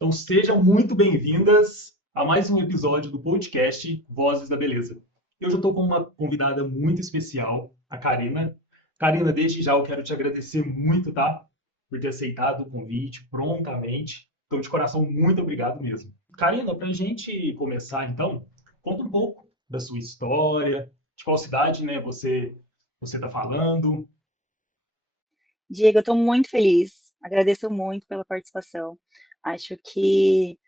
Então sejam muito bem-vindas a mais um episódio do podcast Vozes da Beleza. Eu já estou com uma convidada muito especial, a Karina. Karina, desde já eu quero te agradecer muito, tá? Por ter aceitado o convite prontamente. Então, de coração, muito obrigado mesmo. Karina, para a gente começar, então, conta um pouco da sua história, de qual cidade, né, você está falando. Diego, eu estou muito feliz, agradeço muito pela participação. Acho que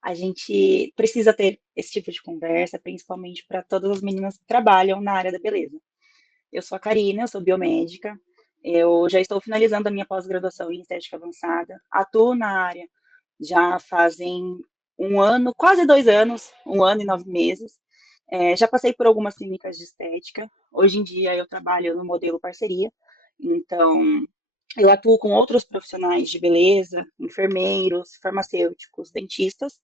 a gente precisa ter esse tipo de conversa, principalmente para todas as meninas que trabalham na área da beleza. Eu sou a Karina, eu sou biomédica, eu já estou finalizando a minha pós-graduação em estética avançada, atuo na área já fazem um ano, quase 2 anos, 1 ano e 9 meses. Já passei por algumas clínicas de estética. Hoje em dia eu trabalho no modelo parceria, então eu atuo com outros profissionais de beleza, enfermeiros, farmacêuticos, dentistas,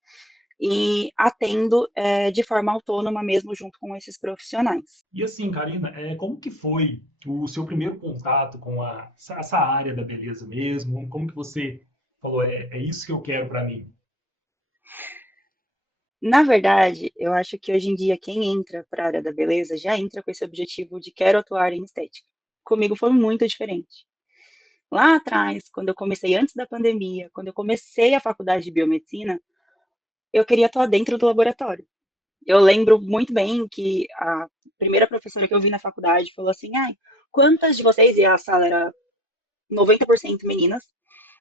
e atendo de forma autônoma mesmo junto com esses profissionais. E assim, Karina, como que foi o seu primeiro contato com essa área da beleza mesmo? Como que você falou, é isso que eu quero para mim? Na verdade, eu acho que hoje em dia quem entra para a área da beleza já entra com esse objetivo de quero atuar em estética. Comigo foi muito diferente. Lá atrás, quando eu comecei antes da pandemia, quando eu comecei a faculdade de biomedicina, eu queria atuar dentro do laboratório. Eu lembro muito bem que a primeira professora que eu vi na faculdade falou assim: ai, quantas de vocês, e a sala era 90% meninas,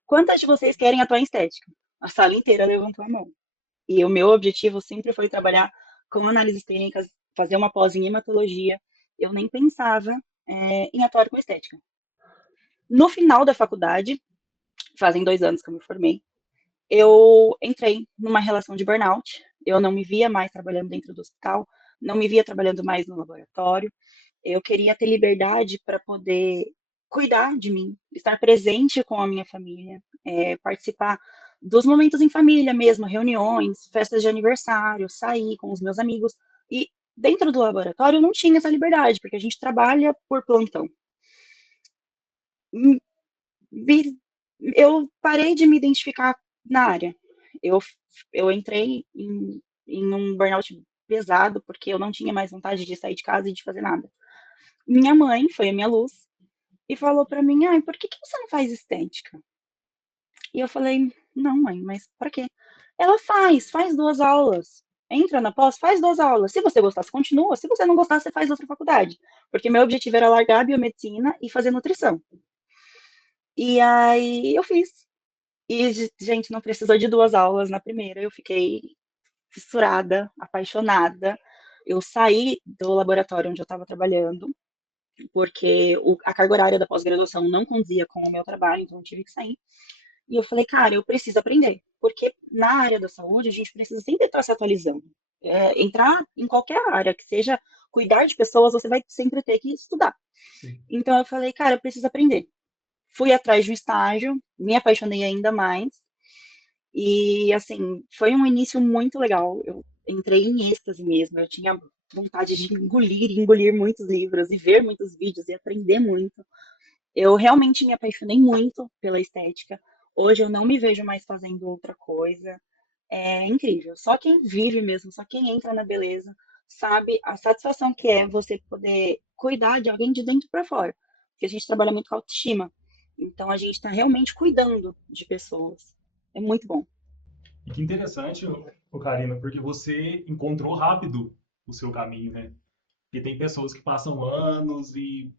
quantas de vocês querem atuar em estética? A sala inteira levantou a mão. E o meu objetivo sempre foi trabalhar com análises clínicas, fazer uma pós em hematologia. Eu nem pensava em atuar com estética. No final da faculdade, fazem 2 anos que eu me formei, eu entrei numa relação de burnout. Eu não me via mais trabalhando dentro do hospital, não me via trabalhando mais no laboratório. Eu queria ter liberdade para poder cuidar de mim, estar presente com a minha família, participar dos momentos em família mesmo, reuniões, festas de aniversário, sair com os meus amigos. E dentro do laboratório eu não tinha essa liberdade, porque a gente trabalha por plantão. Hum, Eu parei de me identificar na área. Eu, eu entrei em um burnout pesado, porque eu não tinha mais vontade de sair de casa e de fazer nada. Minha mãe foi a minha luz e falou para mim: ai, por que você não faz estética? E eu falei: não, mãe, mas para quê? Ela faz 2 aulas. Entra na pós, faz 2 aulas. Se você gostar, você continua. Se você não gostar, você faz outra faculdade. Porque meu objetivo era largar a biomedicina e fazer nutrição. E aí eu fiz. E, gente, não precisou de 2 aulas na primeira. Eu fiquei fissurada, apaixonada. Eu saí do laboratório onde eu estava trabalhando, porque a carga horária da pós-graduação não condizia com o meu trabalho, então eu tive que sair. E eu falei, cara, eu preciso aprender, porque na área da saúde a gente precisa sempre estar se atualizando. Entrar em qualquer área, que seja cuidar de pessoas, você vai sempre ter que estudar. Sim. Então eu falei, cara, eu preciso aprender. Fui atrás de um estágio, me apaixonei ainda mais. E assim, foi um início muito legal. Eu entrei em êxtase mesmo. Eu tinha vontade de engolir, engolir muitos livros e ver muitos vídeos e aprender muito. Eu realmente me apaixonei muito pela estética. Hoje eu não me vejo mais fazendo outra coisa. É incrível. Só quem vive mesmo, só quem entra na beleza, sabe a satisfação que é você poder cuidar de alguém de dentro para fora. Porque a gente trabalha muito com autoestima. Então a gente está realmente cuidando de pessoas. É muito bom. E que interessante, Karina, porque você encontrou rápido o seu caminho, né? Porque tem pessoas que passam anos e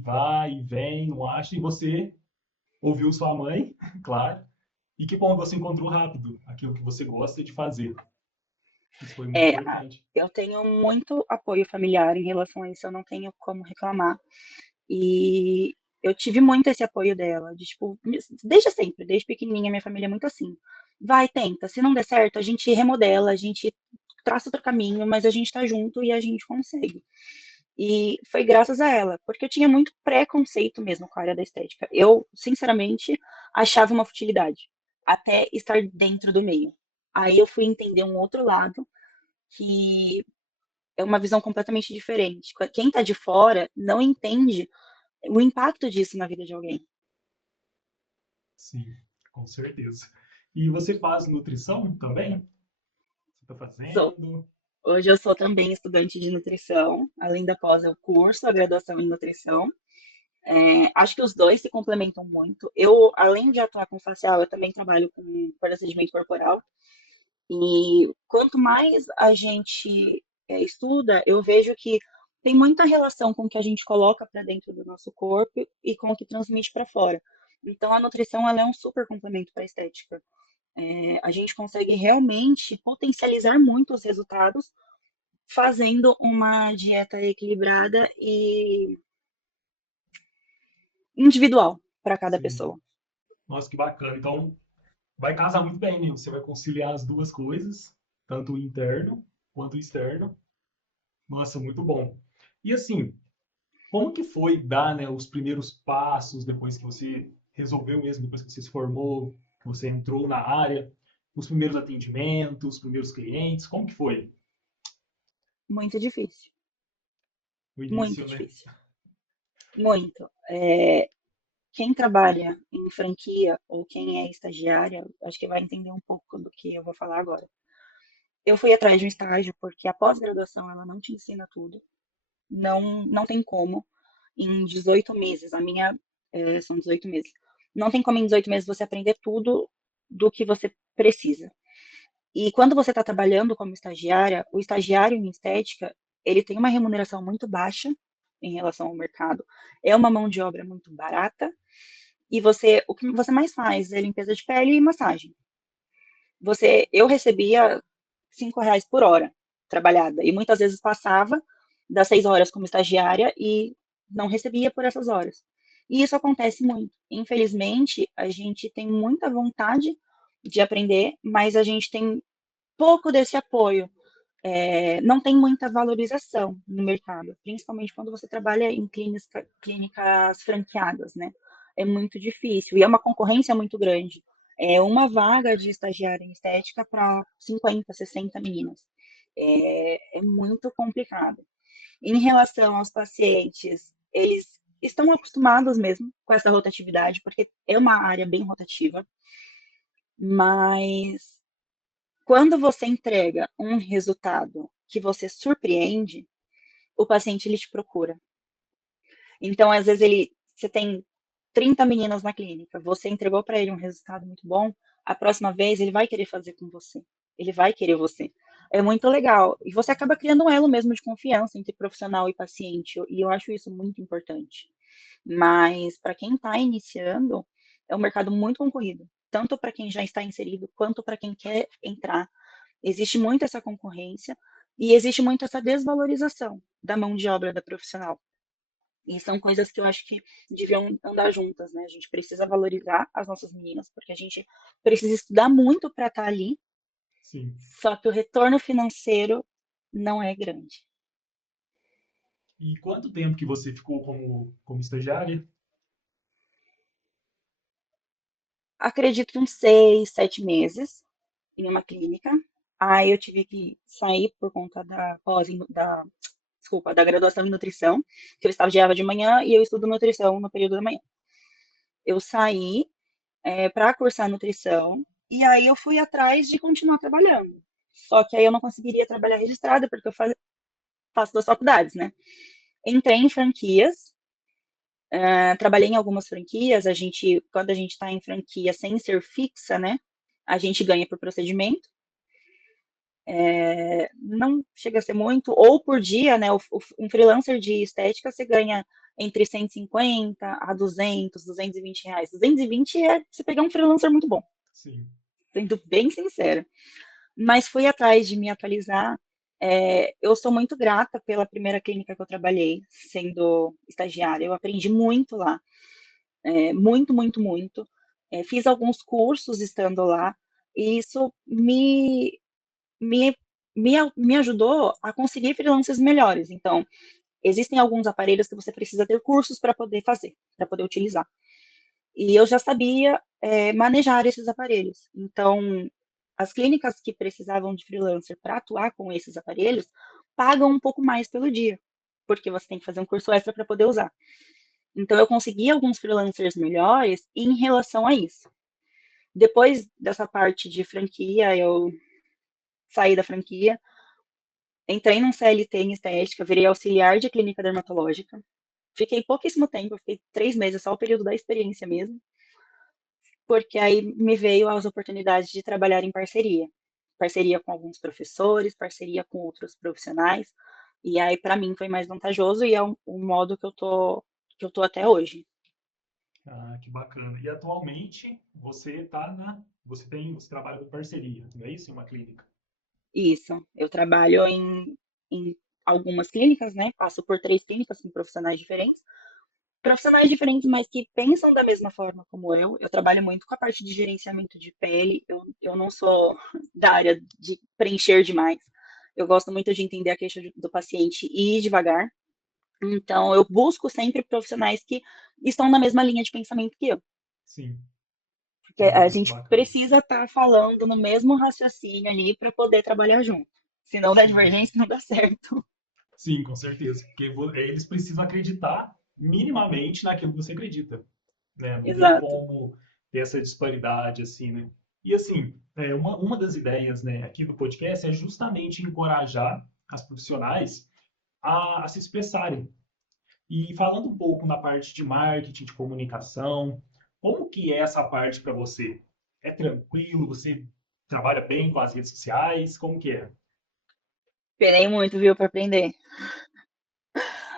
vai e vem, não acha, e você ouviu sua mãe, claro, e que bom que você encontrou rápido aquilo que você gosta de fazer. Isso foi muito É, importante. eu tenho muito apoio familiar em relação a isso, eu não tenho como reclamar. E eu tive muito esse apoio dela, de tipo, desde sempre, desde pequenininha, minha família é muito assim. Vai, tenta, se não der certo, a gente remodela, a gente traça outro caminho, mas a gente tá junto e a gente consegue. E foi graças a ela, porque eu tinha muito preconceito mesmo com a área da estética. Eu, sinceramente, achava uma futilidade, até estar dentro do meio. Aí eu fui entender um outro lado que é uma visão completamente diferente. Quem está de fora não entende o impacto disso na vida de alguém. Sim, com certeza. E você faz nutrição também? Você está Sou. fazendo? Hoje eu sou também estudante de nutrição, além da pós, eu curso a graduação em nutrição. Acho que os dois se complementam muito. Eu, além de atuar com facial, eu também trabalho com procedimento corporal. E quanto mais a gente estuda, eu vejo que tem muita relação com o que a gente coloca para dentro do nosso corpo e com o que transmite para fora. Então, a nutrição ela é um super complemento para a estética. A gente consegue realmente potencializar muito os resultados fazendo uma dieta equilibrada e individual para cada Sim. pessoa. Nossa, que bacana. Então, vai casar muito bem, né? Você vai conciliar as duas coisas, tanto o interno quanto o externo. Nossa, muito bom. E assim, como que foi dar, né, os primeiros passos depois que você resolveu mesmo, depois que você se formou, que você entrou na área, os primeiros atendimentos, os primeiros clientes, como que foi Muito difícil, o muito início, né? difícil, muito. Quem trabalha em franquia ou quem é estagiária, acho que vai entender um pouco do que eu vou falar agora. Eu fui atrás de um estágio porque a pós-graduação ela não te ensina tudo, não tem como em 18 meses, a minha são 18 meses. Não tem como em 18 meses você aprender tudo do que você precisa. E quando você está trabalhando como estagiária, o estagiário em estética, ele tem uma remuneração muito baixa em relação ao mercado. É uma mão de obra muito barata e o que você mais faz é limpeza de pele e massagem. Eu recebia R$ 5 por hora trabalhada e muitas vezes passava das 6 horas como estagiária e não recebia por essas horas. E isso acontece muito. Infelizmente, a gente tem muita vontade de aprender, mas a gente tem pouco desse apoio. Não tem muita valorização no mercado, principalmente quando você trabalha em clínicas franqueadas, né? É muito difícil e é uma concorrência muito grande. É uma vaga de estagiária em estética para 50, 60 meninas. É muito complicado. Em relação aos pacientes, eles estão acostumados mesmo com essa rotatividade, porque é uma área bem rotativa, mas quando você entrega um resultado que você surpreende, o paciente ele te procura. Então, às vezes você tem 30 meninas na clínica, você entregou para ele um resultado muito bom, a próxima vez ele vai querer fazer com você. Ele vai querer você. É muito legal. E você acaba criando um elo mesmo de confiança entre profissional e paciente, e eu acho isso muito importante. Mas para quem está iniciando, é um mercado muito concorrido, tanto para quem já está inserido quanto para quem quer entrar. Existe muito essa concorrência e existe muito essa desvalorização da mão de obra da profissional. E são coisas que eu acho que deviam andar juntas, né? A gente precisa valorizar as nossas meninas, porque a gente precisa estudar muito para estar ali, Sim. só que o retorno financeiro não é grande. E quanto tempo que você ficou como estagiária? Acredito que uns 6, 7 meses em uma clínica. Aí eu tive que sair por conta desculpa, da graduação em nutrição, que eu estagiava de manhã e eu estudo nutrição no período da manhã. Eu saí para cursar nutrição e aí eu fui atrás de continuar trabalhando. Só que aí eu não conseguiria trabalhar registrada porque eu faço duas faculdades, né? Entrei em franquias, trabalhei em algumas franquias. Quando a gente está em franquia sem ser fixa, né? A gente ganha por procedimento. Não chega a ser muito, ou por dia, né? Um freelancer de estética você ganha entre 150 a 200, R$ 220. 220 é você pegar um freelancer muito bom, Sim. sendo bem sincera. Mas fui atrás de me atualizar. Eu sou muito grata pela primeira clínica que eu trabalhei, sendo estagiária. Eu aprendi muito lá, muito, muito, muito. Fiz alguns cursos estando lá, e isso me, me ajudou a conseguir freelancers melhores. Então, existem alguns aparelhos que você precisa ter cursos para poder fazer, para poder utilizar. E eu já sabia manejar esses aparelhos. Então, as clínicas que precisavam de freelancer para atuar com esses aparelhos pagam um pouco mais pelo dia, porque você tem que fazer um curso extra para poder usar. Então, eu consegui alguns freelancers melhores em relação a isso. Depois dessa parte de franquia, eu saí da franquia, entrei num CLT em estética, virei auxiliar de clínica dermatológica. Fiquei pouquíssimo tempo, fiquei 3 meses, só o período da experiência mesmo, porque aí me veio as oportunidades de trabalhar em parceria. Parceria com alguns professores, parceria com outros profissionais, e aí para mim foi mais vantajoso e é um modo que eu tô até hoje. Ah, que bacana. E atualmente você tá você trabalha com parceria, não é isso? Em uma clínica. Isso, eu trabalho em algumas clínicas, né? Passo por 3 clínicas com profissionais diferentes, mas que pensam da mesma forma como eu. Eu trabalho muito com a parte de gerenciamento de pele. Eu não sou da área de preencher demais. Eu gosto muito de entender a queixa do paciente e ir devagar. Então, eu busco sempre profissionais que estão na mesma linha de pensamento que eu. Sim. Porque a Que gente bacana. precisa estar falando no mesmo raciocínio ali para poder trabalhar junto. Senão, da Sim. divergência não dá certo. Sim, com certeza. Porque eles precisam acreditar minimamente naquilo que você acredita, né? Não tem Exato. como ter essa disparidade assim, né? E assim, uma das ideias, né, aqui do podcast é justamente encorajar as profissionais a se expressarem. E falando um pouco na parte de marketing, de comunicação, como que é essa parte para você? É tranquilo? Você trabalha bem com as redes sociais? Como que é? Penei muito, viu, para aprender.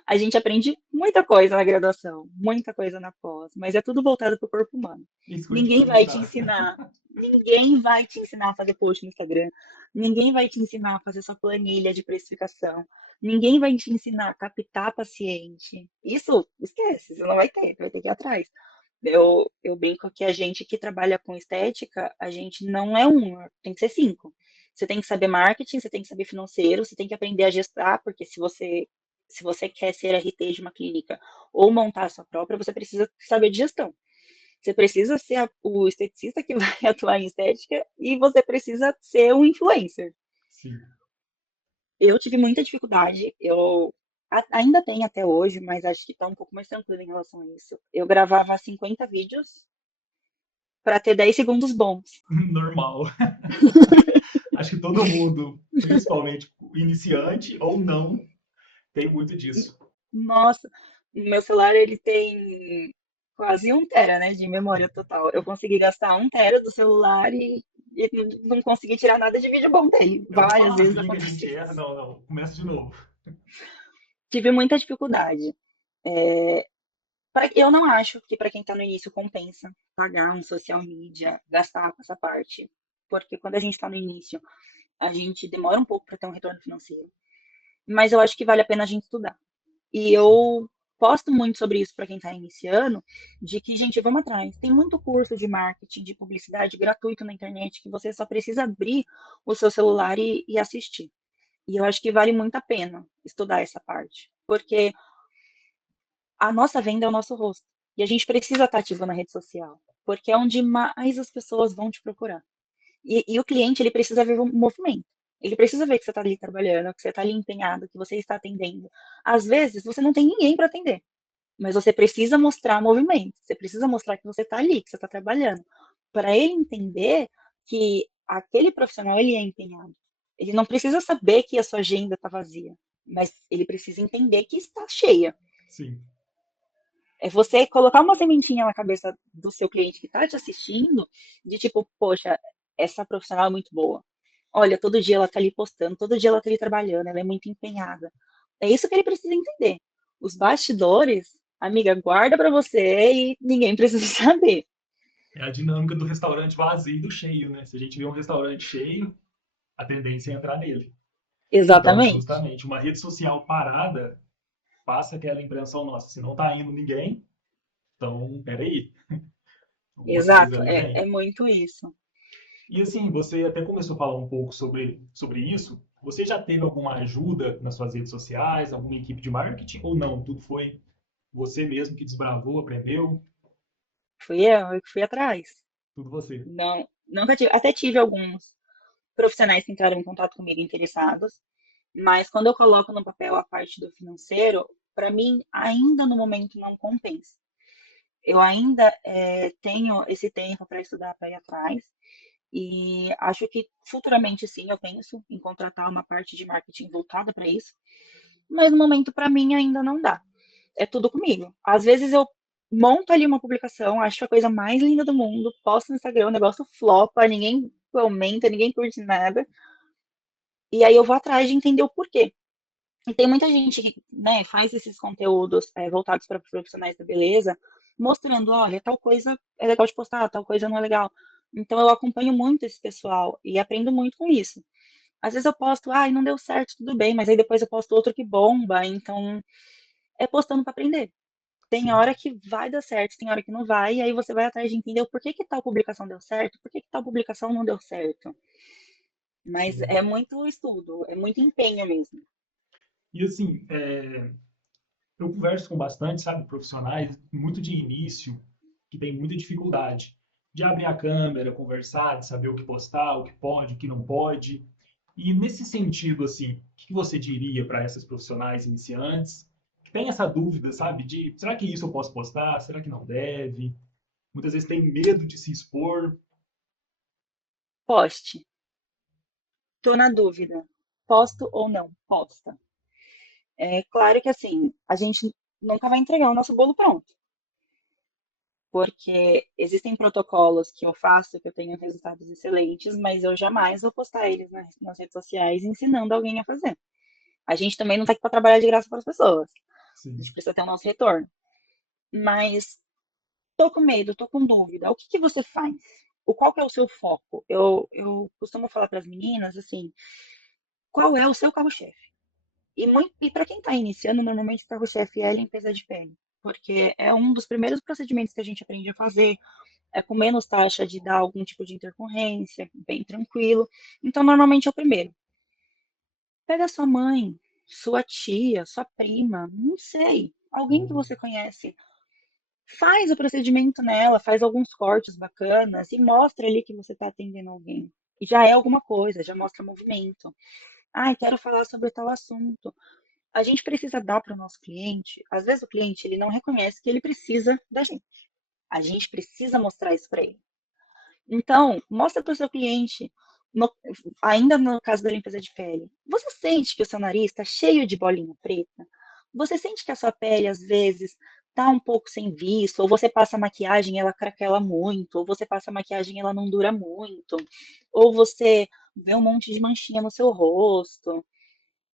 A gente aprende muita coisa na graduação, muita coisa na pós, mas é tudo voltado para o corpo humano. Isso que eu ia te Ninguém vai te perguntar. ensinar, ninguém vai te ensinar a fazer post no Instagram, ninguém vai te ensinar a fazer sua planilha de precificação, ninguém vai te ensinar a captar paciente. Isso, esquece, você não vai ter, vai ter que ir atrás. Eu brinco que a gente que trabalha com estética, a gente não é um, tem que ser cinco. Você tem que saber marketing, você tem que saber financeiro, você tem que aprender a gestar, porque se você quer ser RT de uma clínica ou montar a sua própria, você precisa saber de gestão. Você precisa ser o esteticista que vai atuar em estética e você precisa ser um influencer. Sim. Eu tive muita dificuldade, eu ainda tenho até hoje, mas acho que está um pouco mais tranquilo em relação a isso. Eu gravava 50 vídeos para ter 10 segundos bons. Normal. Acho que todo mundo, principalmente iniciante ou não, tem muito disso. Nossa, meu celular ele tem quase 1 tera, né, de memória total. Eu consegui gastar 1 tera do celular e não consegui tirar nada de vídeo bom dele. É uma Várias vezes fasezinha que a aconteceu gente erra. isso. Não, não. Começa de novo. Tive muita dificuldade. Eu não acho que para quem está no início compensa pagar um social media, gastar com essa parte. Porque quando a gente está no início, a gente demora um pouco para ter um retorno financeiro. Mas eu acho que vale a pena a gente estudar. E Sim. eu posto muito sobre isso para quem está iniciando, de que, gente, vamos atrás. Tem muito curso de marketing, de publicidade gratuito na internet, que você só precisa abrir o seu celular e assistir. E eu acho que vale muito a pena estudar essa parte, porque a nossa venda é o nosso rosto. E a gente precisa estar ativo na rede social, porque é onde mais as pessoas vão te procurar. E o cliente, ele precisa ver o movimento. Ele precisa ver que você está ali trabalhando, que você está ali empenhado, que você está atendendo. Às vezes, você não tem ninguém para atender. Mas você precisa mostrar movimento, você precisa mostrar que você está ali, que você está trabalhando, para ele entender que aquele profissional ele é empenhado. Ele não precisa saber que a sua agenda está vazia, mas ele precisa entender que está cheia. Sim. É você colocar uma sementinha na cabeça do seu cliente que está te assistindo, de tipo, poxa, essa profissional é muito boa. Olha, todo dia ela está ali postando, todo dia ela está ali trabalhando, ela é muito empenhada. É isso que ele precisa entender. Os bastidores, amiga, guarda para você e ninguém precisa saber. É a dinâmica do restaurante vazio e do cheio, né? Se a gente vê um restaurante cheio, a tendência é entrar nele. Então, Exatamente. justamente, uma rede social parada passa aquela impressão nossa, se não tá indo ninguém, então, peraí, alguma coisa Exato. ali É tem. muito isso. E assim, você até começou a falar um pouco sobre isso. Você já teve alguma ajuda nas suas redes sociais, alguma equipe de marketing ou não? Tudo foi você mesmo que desbravou, aprendeu? Eu que fui atrás. Tudo você. Não, nunca tive, até tive alguns profissionais que entraram em contato comigo interessados, mas quando eu coloco no papel a parte do financeiro, para mim ainda no momento não compensa. Eu ainda tenho esse tempo para estudar, para ir atrás, e acho que futuramente sim, eu penso em contratar uma parte de marketing voltada para isso, mas no momento para mim ainda não dá. É tudo comigo. Às vezes eu monto ali uma publicação, acho a coisa mais linda do mundo, posto no Instagram, o negócio flopa, ninguém comenta, ninguém curte nada, e aí eu vou atrás de entender o porquê. E tem muita gente que, né, faz esses conteúdos voltados para profissionais da beleza, mostrando, olha, tal coisa é legal de postar, tal coisa não é legal. Então eu acompanho muito esse pessoal e aprendo muito com isso. Às vezes eu posto, ai, não deu certo, tudo bem, mas aí depois eu posto outro que bomba, então é postando para aprender. Tem Sim. hora que vai dar certo, tem hora que não vai, e aí você vai atrás de entender o porquê que tal publicação deu certo, por que tal publicação não deu certo. Mas Sim. é muito estudo, é muito empenho mesmo. E assim, eu converso com bastante, sabe, profissionais, muito de início, que tem muita dificuldade de abrir a câmera, conversar, de saber o que postar, o que pode, o que não pode. E nesse sentido, assim, o que você diria para essas profissionais iniciantes que têm essa dúvida, sabe, de será que isso eu posso postar? Será que não deve? Muitas vezes tem medo de se expor. Poste. Tô na dúvida. Posto ou não? Posta. É claro que assim, a gente nunca vai entregar o nosso bolo pronto, porque existem protocolos que eu faço, que eu tenho resultados excelentes, mas eu jamais vou postar eles nas redes sociais ensinando alguém a fazer. A gente também não está aqui para trabalhar de graça para as pessoas. A Sim. gente precisa ter o nosso retorno. Mas tô com medo, tô com dúvida. O que que você faz? Qual que é o seu foco? Eu costumo falar para as meninas assim, qual é o seu carro-chefe? E para quem está iniciando, normalmente o carro-chefe é a limpeza de pele, porque é um dos primeiros procedimentos que a gente aprende a fazer, é com menos taxa de dar algum tipo de intercorrência, bem tranquilo. Então, normalmente é o primeiro. Pega sua mãe, sua tia, sua prima, não sei, alguém que você conhece, faz o procedimento nela, faz alguns cortes bacanas e mostra ali que você está atendendo alguém. E já é alguma coisa, já mostra movimento. Ai, quero falar sobre tal assunto. A gente precisa dar para o nosso cliente. Às vezes o cliente ele não reconhece que ele precisa da gente. A gente precisa mostrar isso para ele. Então, mostra para o seu cliente, no- ainda no caso da limpeza de pele, você sente que o seu nariz está cheio de bolinha preta? Você sente que a sua pele, às vezes, está um pouco sem viço? Ou você passa maquiagem e ela craquela muito? Ou você passa maquiagem e ela não dura muito? Ou você vê um monte de manchinha no seu rosto?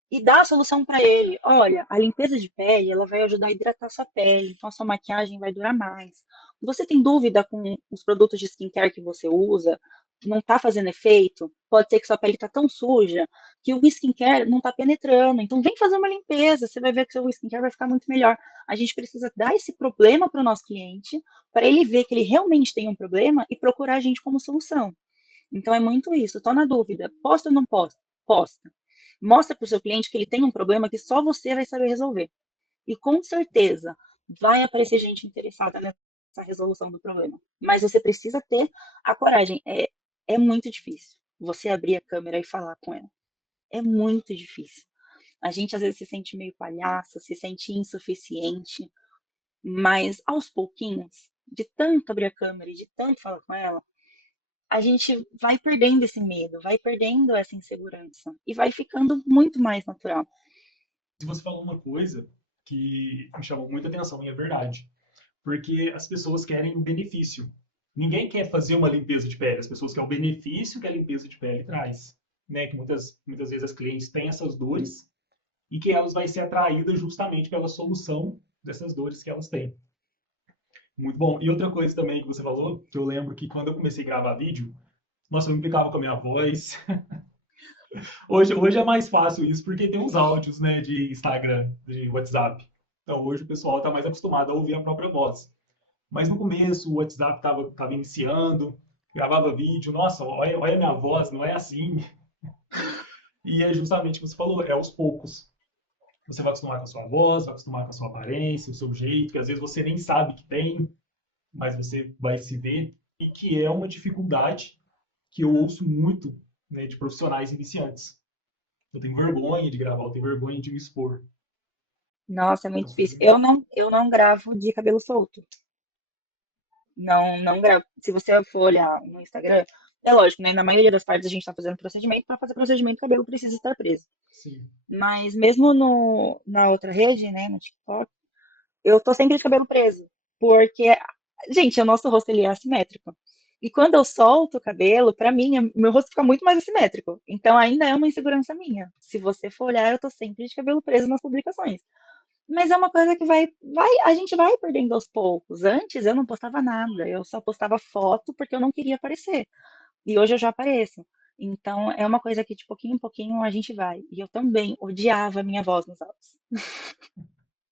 E dá a solução para ele. Olha, a limpeza de pele, ela vai ajudar a hidratar sua pele, então a sua maquiagem vai durar mais. Você tem dúvida com os produtos de skincare que você usa? Não está fazendo efeito? Pode ser que sua pele está tão suja que o skincare não está penetrando. Então vem fazer uma limpeza, você vai ver que seu skincare vai ficar muito melhor. A gente precisa dar esse problema para o nosso cliente, para ele ver que ele realmente tem um problema e procurar a gente como solução. Então é muito isso. Estou na dúvida. Posta ou não posta? Posta. Mostra para o seu cliente que ele tem um problema que só você vai saber resolver. E com certeza vai aparecer gente interessada nessa resolução do problema. Mas você precisa ter a coragem. É muito difícil você abrir a câmera e falar com ela. É muito difícil. A gente às vezes se sente meio palhaço, se sente insuficiente, mas aos pouquinhos, de tanto abrir a câmera e de tanto falar com ela, a gente vai perdendo esse medo, vai perdendo essa insegurança e vai ficando muito mais natural. Se você falou uma coisa que me chamou muita atenção, e é verdade, porque as pessoas querem benefício. Ninguém quer fazer uma limpeza de pele, as pessoas querem o benefício que a limpeza de pele traz. Né? Que muitas vezes as clientes têm essas dores e que elas vão ser atraídas justamente pela solução dessas dores que elas têm. Muito bom. E outra coisa também que você falou, que eu lembro que quando eu comecei a gravar vídeo, nossa, eu me implicava com a minha voz. Hoje é mais fácil isso, porque tem uns áudios, né, de Instagram, de WhatsApp. Então hoje o pessoal está mais acostumado a ouvir a própria voz. Mas no começo o WhatsApp estava iniciando, gravava vídeo, nossa, olha a minha voz, não é assim. E é justamente o que você falou, é aos poucos. Você vai acostumar com a sua voz, vai acostumar com a sua aparência, o seu jeito, que às vezes você nem sabe que tem, mas você vai se ver. E que é uma dificuldade que eu ouço muito, né, de profissionais iniciantes. Eu tenho vergonha de gravar, eu tenho vergonha de me expor. Nossa, é muito Então, difícil. Eu não gravo de cabelo solto. Não gravo. Se você for olhar no Instagram, é lógico, né? Na maioria das partes a gente está fazendo procedimento, para fazer procedimento, o cabelo precisa estar preso. Sim. Mas mesmo na outra rede, né, no TikTok, eu tô sempre de cabelo preso. Porque, gente, o nosso rosto ele é assimétrico. E quando eu solto o cabelo, pra mim, meu rosto fica muito mais assimétrico. Então ainda é uma insegurança minha. Se você for olhar, eu tô sempre de cabelo preso nas publicações. Mas é uma coisa que a gente vai perdendo aos poucos. Antes eu não postava nada, eu só postava foto porque eu não queria aparecer. E hoje eu já apareço. Então é uma coisa que de pouquinho em pouquinho a gente vai. E eu também odiava a minha voz nos áudios.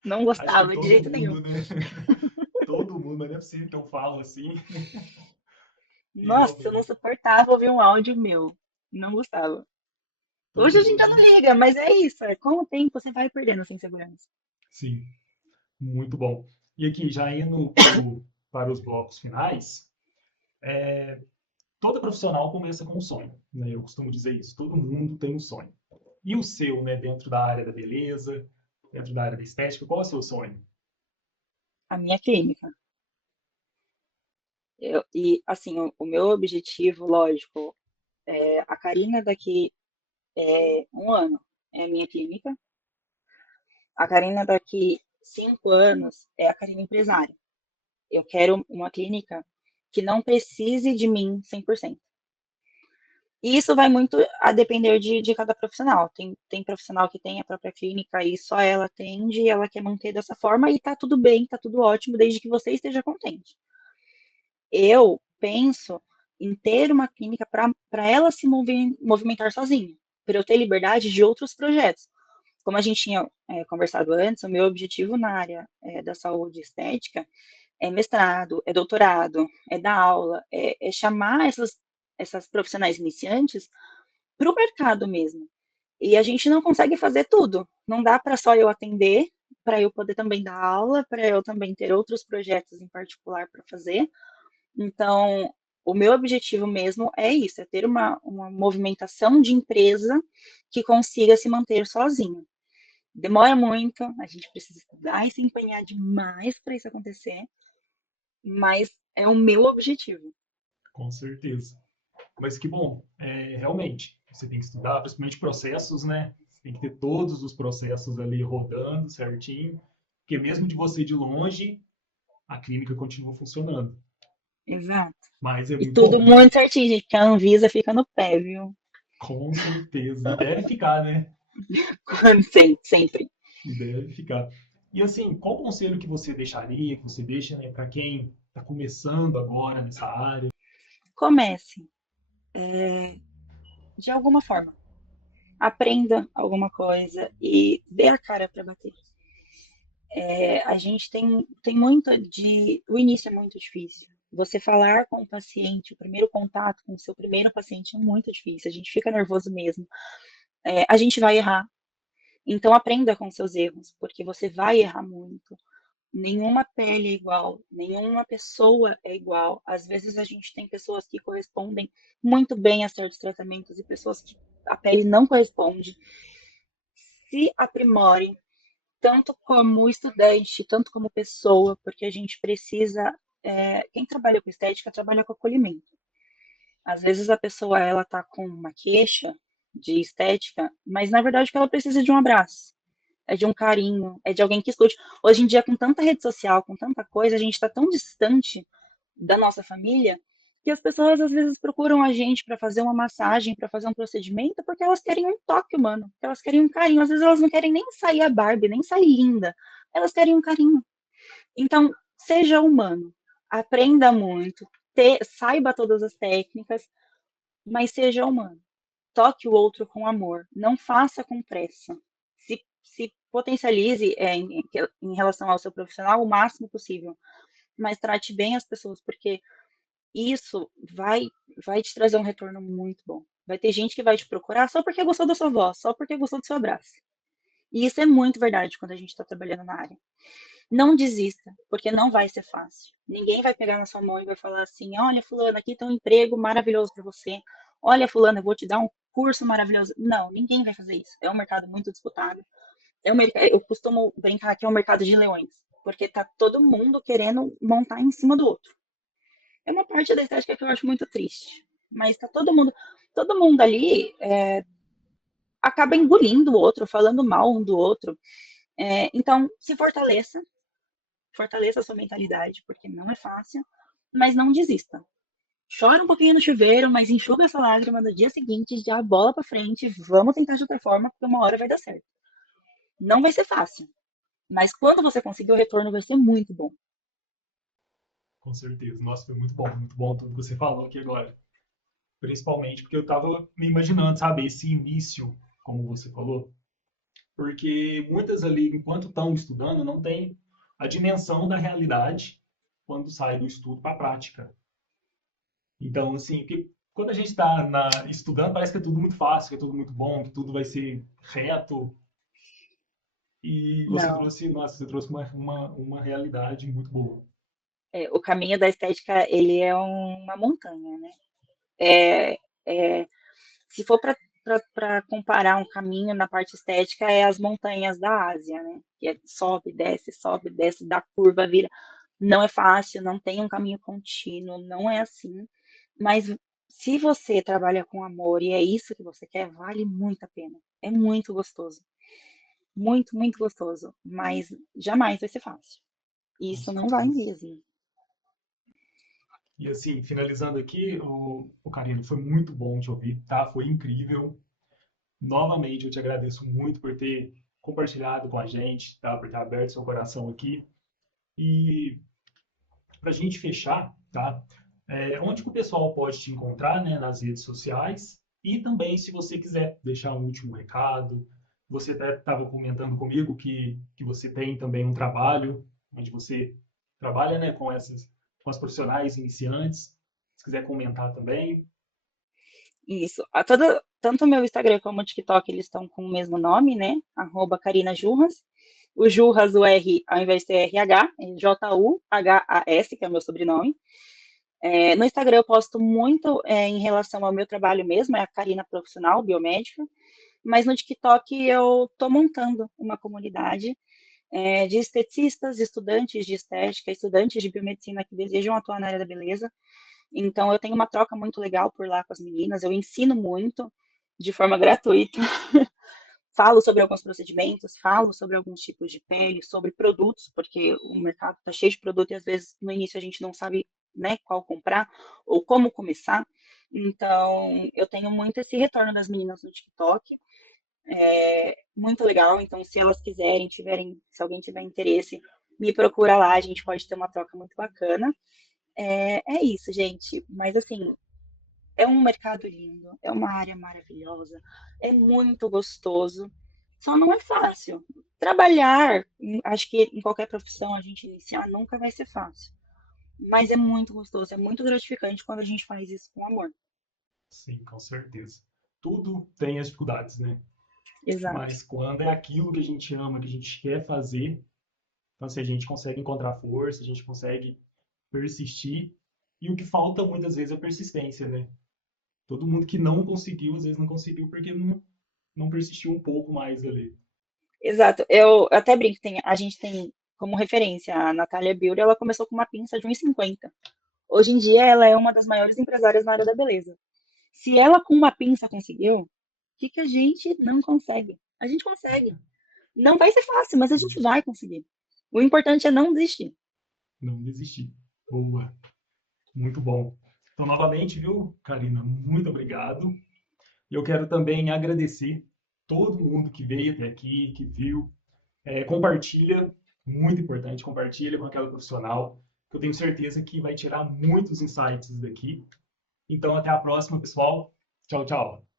Não Acho que gostava de todo jeito nenhum. mundo, né? Todo mundo, mas não é possível que eu falo assim. E Nossa, eu não realmente, suportava ouvir um áudio meu. Não gostava. todo Hoje a gente já não mundo. liga, mas é isso. Com o tempo você vai perdendo essa insegurança. Sim, muito bom. E aqui, já indo para os blocos finais, todo profissional começa com um sonho, né? Eu costumo dizer isso. Todo mundo tem um sonho. E o seu, né? Dentro da área da beleza, dentro da área da estética, qual é o seu sonho? A minha clínica. E assim, o meu objetivo, lógico, a Karina daqui um ano é a minha clínica. A Karina daqui 5 anos é a Karina empresária. Eu quero uma clínica que não precise de mim 100%. E isso vai muito a depender de cada profissional. Tem profissional que tem a própria clínica e só ela atende e ela quer manter dessa forma e tá tudo bem, tá tudo ótimo, desde que você esteja contente. Eu penso em ter uma clínica para ela se movimentar sozinha, para eu ter liberdade de outros projetos. Como a gente tinha conversado antes, o meu objetivo na área da saúde estética é mestrado, é doutorado, é dar aula, é chamar essas profissionais iniciantes para o mercado mesmo. E a gente não consegue fazer tudo. Não dá para só eu atender, para eu poder também dar aula, para eu também ter outros projetos em particular para fazer. Então, o meu objetivo mesmo é isso, é ter uma movimentação de empresa que consiga se manter sozinha. Demora muito, a gente precisa estudar e se empenhar demais para isso acontecer, mas é o meu objetivo. Com certeza. Mas que bom, realmente, você tem que estudar, principalmente processos, né? Você tem que ter todos os processos ali rodando certinho, porque mesmo de você de longe, a clínica continua funcionando. Exato. Mas é E muito tudo bom, muito certinho, gente, porque a Anvisa fica no pé, viu? com certeza. E deve ficar, né? Sempre, sempre. E deve ficar. E assim, qual conselho que você deixaria, que você deixa, né, para quem está começando agora nessa área? Comece, de alguma forma. Aprenda alguma coisa e dê a cara para bater. A gente tem muito de. O início é muito difícil. Você falar com o paciente, o primeiro contato com o seu primeiro paciente é muito difícil. A gente fica nervoso mesmo. A gente vai errar. Então aprenda com seus erros, porque você vai errar muito. Nenhuma pele é igual, nenhuma pessoa é igual. Às vezes a gente tem pessoas que correspondem muito bem a certos tratamentos e pessoas que a pele não corresponde. Se aprimore, tanto como estudante, tanto como pessoa, porque a gente precisa. Quem trabalha com estética trabalha com acolhimento. Às vezes a pessoa ela tá com uma queixa de estética, mas na verdade o que ela precisa é de um abraço, é de um carinho, é de alguém que escute. Hoje em dia, com tanta rede social, com tanta coisa, a gente está tão distante da nossa família que as pessoas às vezes procuram a gente para fazer uma massagem, para fazer um procedimento, porque elas querem um toque humano, porque elas querem um carinho. Às vezes elas não querem nem sair a Barbie, nem sair linda, elas querem um carinho. Então, seja humano, aprenda muito, saiba todas as técnicas, mas seja humano. Toque o outro com amor, não faça com pressa. Se potencialize em relação ao seu profissional o máximo possível, mas trate bem as pessoas, porque isso vai te trazer um retorno muito bom. Vai ter gente que vai te procurar só porque gostou da sua voz, só porque gostou do seu abraço. E isso é muito verdade quando a gente está trabalhando na área. Não desista, porque não vai ser fácil. Ninguém vai pegar na sua mão e vai falar assim: olha, Fulano, aqui tem um emprego maravilhoso para você. Olha, Fulano, eu vou te dar um curso maravilhoso. Não, ninguém vai fazer isso. É um mercado muito disputado. Eu costumo brincar que é um mercado de leões, porque tá todo mundo querendo montar em cima do outro. é uma parte da estética que eu acho muito triste. Mas tá todo mundo ali acaba engolindo o outro, falando mal um do outro. Então, se fortaleça, fortaleça a sua mentalidade, porque não é fácil, mas não desista. Chora um pouquinho no chuveiro, mas enxuga essa lágrima no dia seguinte, já bola pra frente, vamos tentar de outra forma, porque uma hora vai dar certo. Não vai ser fácil, mas quando você conseguir, o retorno vai ser muito bom. Com certeza. Nossa, foi muito bom tudo que você falou aqui agora. Principalmente porque eu estava me imaginando, sabe, esse início, como você falou, porque muitas ali, enquanto estão estudando, não tem a dimensão da realidade quando sai do estudo para a prática. Então, assim, que quando a gente está estudando, parece que é tudo muito fácil, que é tudo muito bom, que tudo vai ser reto. E você Não. trouxe, nossa, você trouxe uma realidade muito boa. O caminho da estética, ele é uma montanha, né? É, é, se for para comparar um caminho na parte estética, é as montanhas da Ásia, né? Que sobe, desce, dá curva, vira. Não é fácil, não tem um caminho contínuo, não é assim. Mas se você trabalha com amor e é isso que você quer, vale muito a pena. É muito gostoso. Muito, muito gostoso. Mas jamais vai ser fácil. Com Isso não vai certeza. mesmo. E assim, finalizando aqui, o Karina, foi muito bom te ouvir, tá? Foi incrível. Novamente, eu te agradeço muito por ter compartilhado com a gente, tá? Por ter aberto seu coração aqui. E para a gente fechar, tá? Onde que o pessoal pode te encontrar, né? Nas redes sociais. E também, se você quiser deixar um último recado. Você até estava comentando comigo que você tem também um trabalho, onde você trabalha, né? Com as profissionais iniciantes. Se quiser comentar também. Isso. Tanto o meu Instagram como o TikTok, eles estão com o mesmo nome, né? Karina Jurras. O Jurras, o R, ao invés de ser RH, é Juhas, que é o meu sobrenome. No Instagram eu posto muito em relação ao meu trabalho mesmo, é a Karina Profissional, biomédica. Mas no TikTok eu estou montando uma comunidade de esteticistas, estudantes de estética, estudantes de biomedicina que desejam atuar na área da beleza. Então, eu tenho uma troca muito legal por lá com as meninas, eu ensino muito de forma gratuita, falo sobre alguns procedimentos, falo sobre alguns tipos de pele, sobre produtos, porque o mercado está cheio de produto e às vezes no início a gente não sabe, né, qual comprar ou como começar. Então, eu tenho muito esse retorno das meninas no TikTok, muito legal. Então, se elas quiserem, se alguém tiver interesse, me procura lá, a gente pode ter uma troca muito bacana. É isso, gente. Mas assim, é um mercado lindo, é uma área maravilhosa, é muito gostoso. Só não é fácil. Trabalhar, acho que em qualquer profissão a gente iniciar nunca vai ser fácil. Mas é muito gostoso, é muito gratificante quando a gente faz isso com amor. Sim, com certeza. Tudo tem as dificuldades, né? Exato. Mas quando é aquilo que a gente ama, que a gente quer fazer, então assim, a gente consegue encontrar força, a gente consegue persistir. E o que falta muitas vezes é persistência, né? Todo mundo que não conseguiu, às vezes não conseguiu porque não persistiu um pouco mais ali. Exato. Eu até brinco, a gente tem como referência a Natália Beauty, ela começou com uma pinça de 1,50. Hoje em dia ela é uma das maiores empresárias na área da beleza. Se ela com uma pinça conseguiu, o que a gente não consegue? A gente consegue. Não vai ser fácil, mas a gente vai conseguir. O importante é não desistir. Não desistir. Boa. Muito bom. Então, novamente, viu, Karina, muito obrigado. E eu quero também agradecer todo mundo que veio até aqui, que viu. Compartilha, muito importante, compartilha com aquela profissional, que eu tenho certeza que vai tirar muitos insights daqui. Então, até a próxima, pessoal. Tchau, tchau.